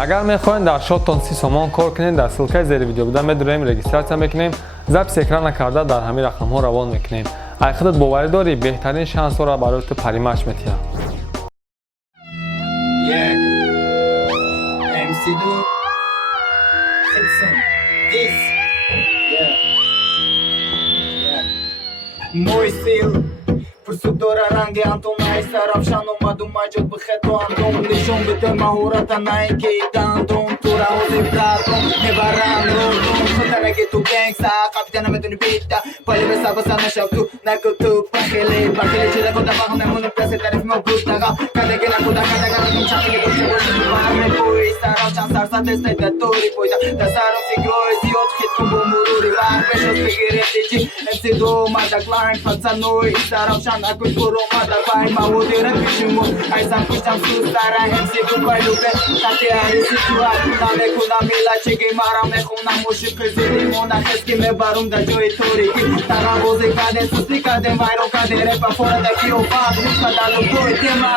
اگر میخواین در شاتتان 30 سومان کار کنین در سلکه زیر ویدیو بوده میداریم رجیستراسیون میکنیم ضبط اکران نکرده در همین رقم ها روان میکنیم اگه خودت باور داری بهترین شانس ها را برای تو پریمش میتیم Мой стиль Пурсудора ранги Антонай Саравшан омад умаҷод бихето андон нишон биде маҳората наинки дандон тура ҳозир кардон мебарам родон шутанаги ту генгста қабида намедуни бита пали бесабаса нашав ту наку ту пахили чида кода баҳам намуни песи тариф мо будага кадаги накуда кадагарадун чамиги бушавоси барме бой саравшан сарсатестайда тори пойда дасарон сигрои зиёд хитун бо мурури вақт бешос бигирем диҷи эмсидо мадаклайн пацаной саравшан акуй буромада вай маводира пишимо айсам пуштам сустара эмсиду байлубе тати аиси туа намекунам милачиги мара мехунам мушиқи зидимона хески мебарум да ҷои ториги таравози кадем сусти кадем вайрон кадем репа форада киёфат мушкадалу бой тема